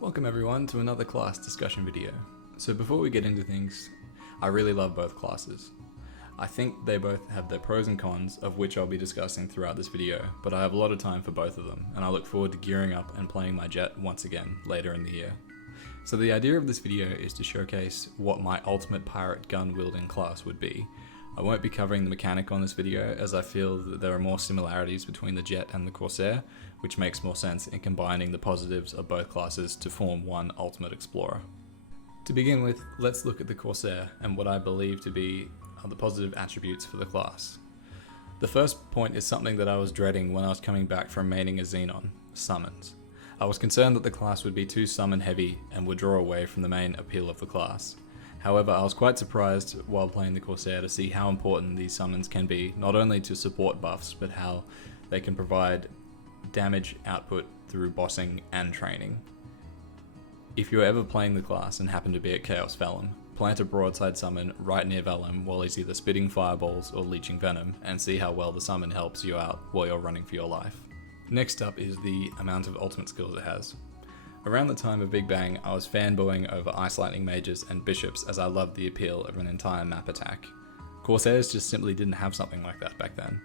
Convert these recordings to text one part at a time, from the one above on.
Welcome everyone to another class discussion video. So before we get into things, I really love both classes. I think they both have their pros and cons, of which I'll be discussing throughout this video, but I have a lot of time for both of them, and I look forward to gearing up and playing my Jett once again later in the year. So the idea of this video is to showcase what my ultimate pirate gun wielding class would be. I won't be covering the mechanic on this video, as I feel that there are more similarities between the Jett and the Corsair, which makes more sense in combining the positives of both classes to form one ultimate explorer. To begin with, let's look at the Corsair and what I believe to be the positive attributes for the class. The first point is something that I was dreading when I was coming back from maining a Xenon: summons. I was concerned that the class would be too summon heavy and would draw away from the main appeal of the class. However, I was quite surprised while playing the Corsair to see how important these summons can be, not only to support buffs, but how they can provide damage output through bossing and training. If you're ever playing the class and happen to be at Chaos Vellum, plant a broadside summon right near Vellum while he's either spitting fireballs or leeching venom, and see how well the summon helps you out while you're running for your life. Next up is the amount of ultimate skills it has. Around the time of Big Bang, I was fanboying over Ice Lightning mages and bishops, as I loved the appeal of an entire map attack. Corsairs just simply didn't have something like that back then.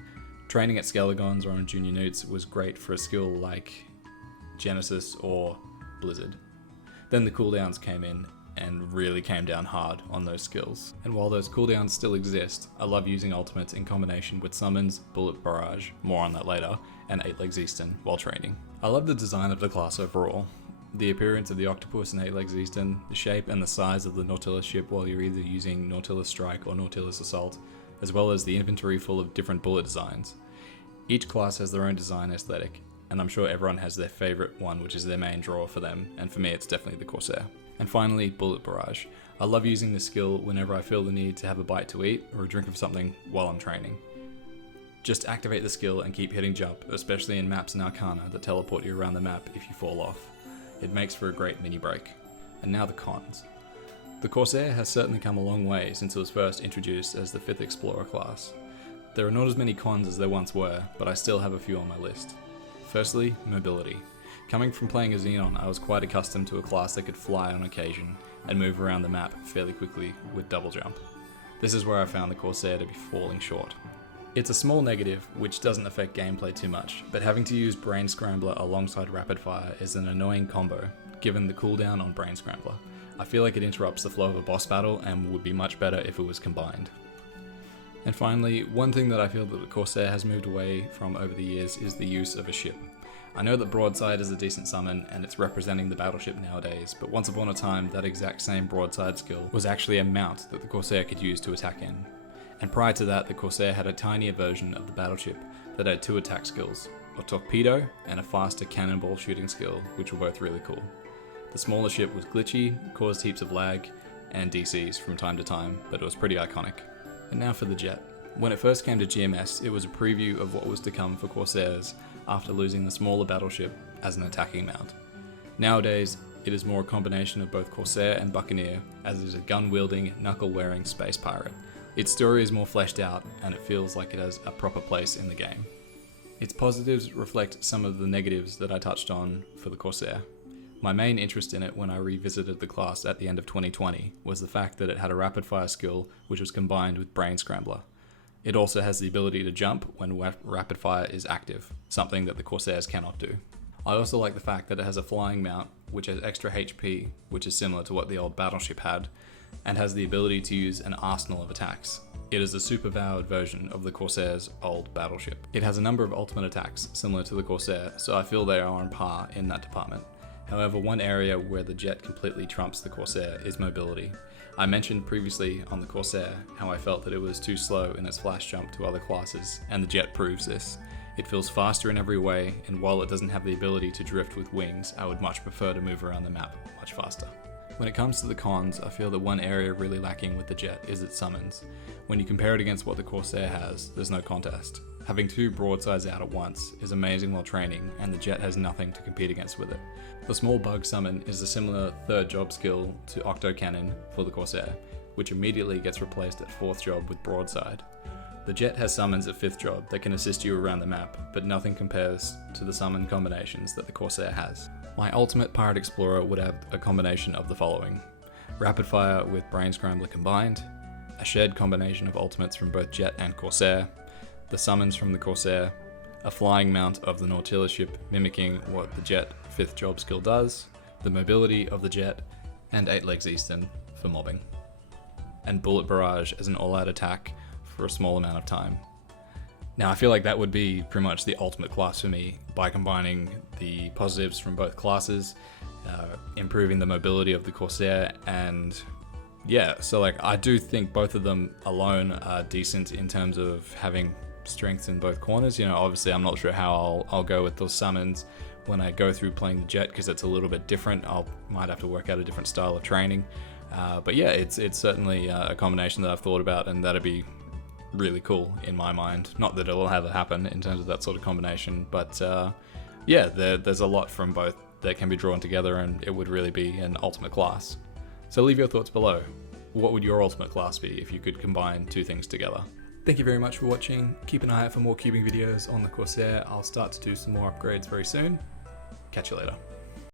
Training at Skelegons or on Junior Newts was great for a skill like Genesis or Blizzard. Then the cooldowns came in and really came down hard on those skills. And while those cooldowns still exist, I love using ultimates in combination with summons, bullet barrage, more on that later, and 8-Legs Eastern while training. I love the design of the class overall. The appearance of the octopus and 8-Legs Eastern, the shape and the size of the Nautilus ship while you're either using Nautilus Strike or Nautilus Assault, as well as the inventory full of different bullet designs. Each class has their own design aesthetic, and I'm sure everyone has their favourite one, which is their main draw for them, and for me it's definitely the Corsair. And finally, Bullet Barrage. I love using this skill whenever I feel the need to have a bite to eat or a drink of something while I'm training. Just activate the skill and keep hitting jump, especially in maps and Arcana that teleport you around the map if you fall off. It makes for a great mini break. And now the cons. The Corsair has certainly come a long way since it was first introduced as the 5th Explorer class. There are not as many cons as there once were, but I still have a few on my list. Firstly, mobility. Coming from playing a Xenon, I was quite accustomed to a class that could fly on occasion and move around the map fairly quickly with double jump. This is where I found the Corsair to be falling short. It's a small negative which doesn't affect gameplay too much, but having to use Brain Scrambler alongside Rapid Fire is an annoying combo, given the cooldown on Brain Scrambler. I feel like it interrupts the flow of a boss battle and would be much better if it was combined. And finally, one thing that I feel that the Corsair has moved away from over the years is the use of a ship. I know that Broadside is a decent summon and it's representing the battleship nowadays, but once upon a time that exact same Broadside skill was actually a mount that the Corsair could use to attack in. And prior to that, the Corsair had a tinier version of the battleship that had 2 attack skills, a torpedo and a faster cannonball shooting skill, which were both really cool. The smaller ship was glitchy, caused heaps of lag and DCs from time to time, but it was pretty iconic. And now for the Jett. When it first came to GMS, it was a preview of what was to come for Corsairs after losing the smaller battleship as an attacking mount. Nowadays, it is more a combination of both Corsair and Buccaneer, as it is a gun-wielding, knuckle-wearing space pirate. Its story is more fleshed out, and it feels like it has a proper place in the game. Its positives reflect some of the negatives that I touched on for the Corsair. My main interest in it when I revisited the class at the end of 2020 was the fact that it had a rapid fire skill which was combined with Brain Scrambler. It also has the ability to jump when rapid fire is active, something that the Corsairs cannot do. I also like the fact that it has a flying mount which has extra HP, which is similar to what the old battleship had, and has the ability to use an arsenal of attacks. It is a super-powered version of the Corsair's old battleship. It has a number of ultimate attacks similar to the Corsair, so I feel they are on par in that department. However, one area where the Jett completely trumps the Corsair is mobility. I mentioned previously on the Corsair how I felt that it was too slow in its flash jump to other classes, and the Jett proves this. It feels faster in every way, and while it doesn't have the ability to drift with wings, I would much prefer to move around the map much faster. When it comes to the cons, I feel that one area really lacking with the Jett is its summons. When you compare it against what the Corsair has, there's no contest. Having 2 broadsides out at once is amazing while training, and the Jett has nothing to compete against with it. The small bug summon is a similar third job skill to Octo Cannon for the Corsair, which immediately gets replaced at 4th job with broadside. The Jett has summons at 5th job that can assist you around the map, but nothing compares to the summon combinations that the Corsair has. My ultimate Pirate Explorer would have a combination of the following: Rapid Fire with Brain Scrambler combined, a shared combination of ultimates from both Jett and Corsair, the summons from the Corsair, a flying mount of the Nautilus ship mimicking what the Jett 5th job skill does, the mobility of the Jett, and 8 Legs Eastern for mobbing, and Bullet Barrage as an all-out attack for a small amount of time. Now I feel like that would be pretty much the ultimate class for me by combining the positives from both classes, improving the mobility of the Corsair, and yeah, so like I do think both of them alone are decent in terms of having strengths in both corners. You know, obviously I'm not sure how I'll go with those summons when I go through playing the Jett, because it's a little bit different. Might have to work out a different style of training, but yeah, it's certainly a combination that I've thought about, and that'd be really cool in my mind. Not that it'll ever happen in terms of that sort of combination, but yeah, there's a lot from both that can be drawn together, and it would really be an ultimate class. So leave your thoughts below. What would your ultimate class be if you could combine two things together? Thank you very much for watching. Keep an eye out for more cubing videos on the Corsair. I'll start to do some more upgrades very soon. Catch you later.